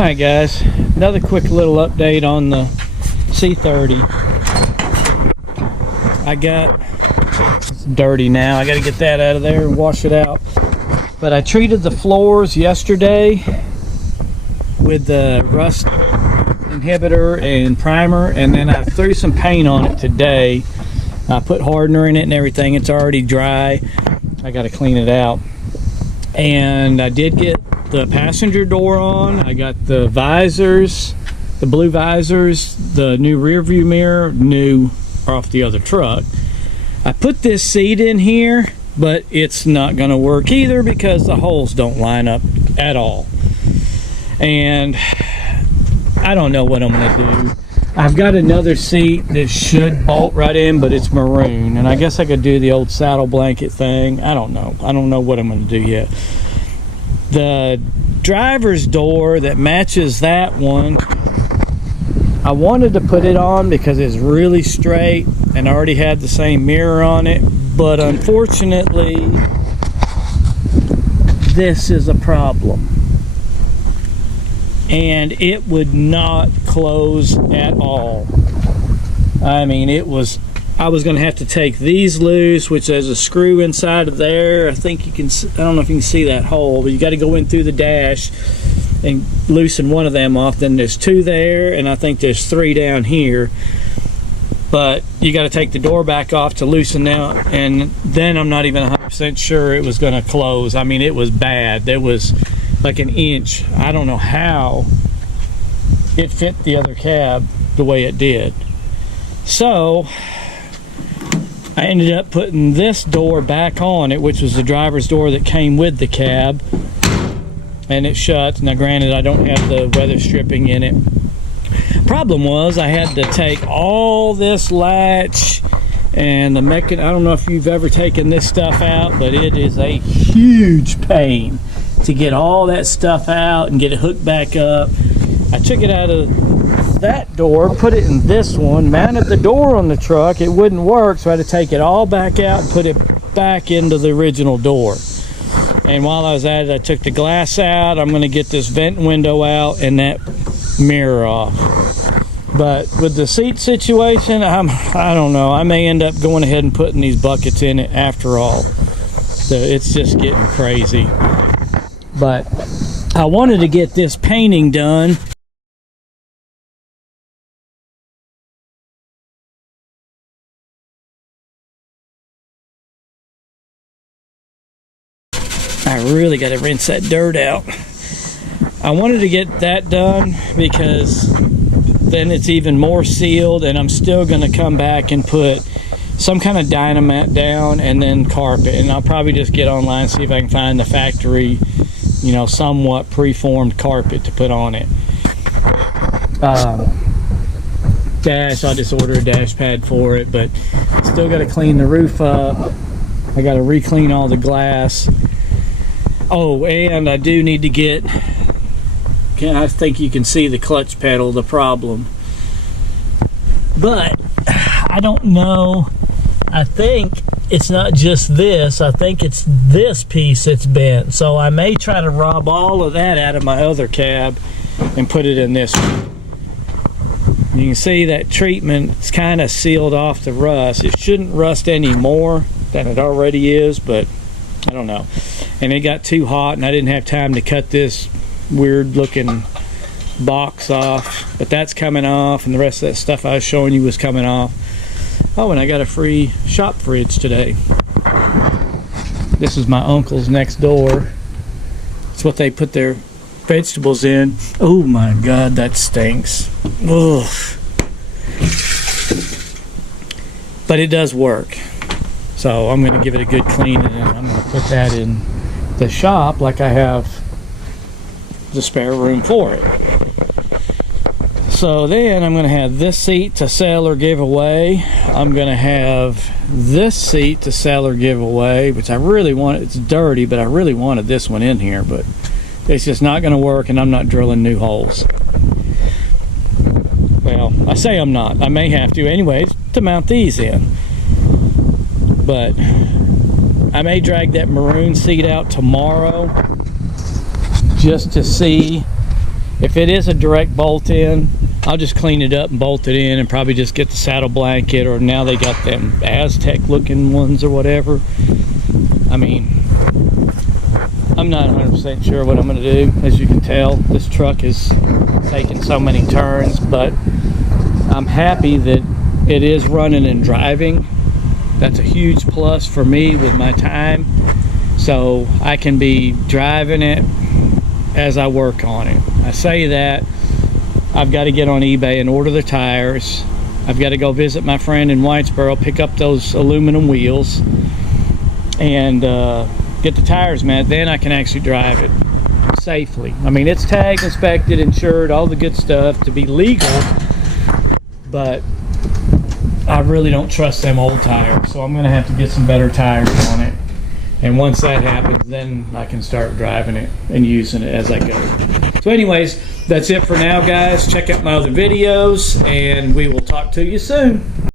Alright guys, another quick little update on the C30. It's dirty now. I got to get that out of there and wash it out. But I treated the floors yesterday with the rust inhibitor and primer, and then I threw some paint on it today. I put hardener in it and everything. It's already dry. I got to clean it out. And I did get the passenger door on. I got the visors, the blue visors, the new rear view mirror, new off the other truck. I put this seat in here, but it's not going to work either because the holes don't line up at all. And I don't know what I'm going to do. I've got another seat that should bolt right in, but it's maroon, and I guess I could do the old saddle blanket thing. I don't know what I'm going to do yet. The driver's door that matches that one, I wanted to put it on because it's really straight and I already had the same mirror on it, but unfortunately this is a problem. And it would not close at all. I mean, I was going to have to take these loose, which there's a screw inside of there. I think you can, I don't know if you can see that hole, but you got to go in through the dash and loosen one of them off. Then there's two there, and I think there's three down here. But you got to take the door back off to loosen out, and then I'm not even 100% sure it was going to close. I mean, it was bad. There was like an inch. I don't know how it fit the other cab the way it did. So I ended up putting this door back on it, which was the driver's door that came with the cab, and it shuts. Now granted, I don't have the weather stripping in it. Problem was I had to take all this latch and the I don't know if you've ever taken this stuff out, but it is a huge pain to get all that stuff out and get it hooked back up. I took it out of that door, put it in this one, mounted the door on the truck. It wouldn't work, so I had to take it all back out and put it back into the original door. And while I was at it, I took the glass out. I'm going to get this vent window out and that mirror off. But with the seat situation, I don't know. I may end up going ahead and putting these buckets in it after all. So it's just getting crazy. But I wanted to get this painting done. I really got to rinse that dirt out. I wanted to get that done because then it's even more sealed, and I'm still going to come back and put some kind of dynamite down and then carpet. And I'll probably just get online and see if I can find the factory, you know, somewhat preformed carpet to put on it. Dash, I'll just order a dash pad for it, but still got to clean the roof up. I got to re-clean all the glass. Oh, and I do need to get, I think you can see the clutch pedal, the problem. But I don't know. I think it's not just this. I think it's this piece that's bent. So I may try to rob all of that out of my other cab and put it in this one. You can see that treatment is kind of sealed off the rust. It shouldn't rust any more than it already is, but I don't know. And it got too hot and I didn't have time to cut this weird looking box off, but that's coming off, and the rest of that stuff I was showing you was coming off. Oh, and I got a free shop fridge today. This is my uncle's next door. It's what they put their vegetables in. Oh my god, that stinks. Ugh. But it does work, so I'm going to give it a good clean, and I'm going to put that in the shop like I have the spare room for it. So then I'm going to have this seat to sell or give away. I'm going to have this seat to sell or give away, which I really want. It's dirty, but I really wanted this one in here, but it's just not going to work, and I'm not drilling new holes. Well, I say I'm not. I may have to anyways to mount these in. But I may drag that maroon seat out tomorrow just to see If it is a direct bolt in, I'll just clean it up and bolt it in, and probably just get the saddle blanket, or now they got them Aztec looking ones or whatever. I mean, I'm not 100% sure what I'm going to do. As you can tell, this truck is taking so many turns, but I'm happy that it is running and driving. That's a huge plus for me with my time, so I can be driving it as I work on it. I say that I've got to get on eBay and order the tires. I've got to go visit my friend in Whitesboro, pick up those aluminum wheels, and get the tires met. Then I can actually drive it safely. I mean, it's tagged, inspected, insured, all the good stuff to be legal, but I really don't trust them old tires, so I'm going to have to get some better tires on it. And once that happens, then I can start driving it and using it as I go. So anyways, that's it for now, guys. Check out my other videos, and we will talk to you soon.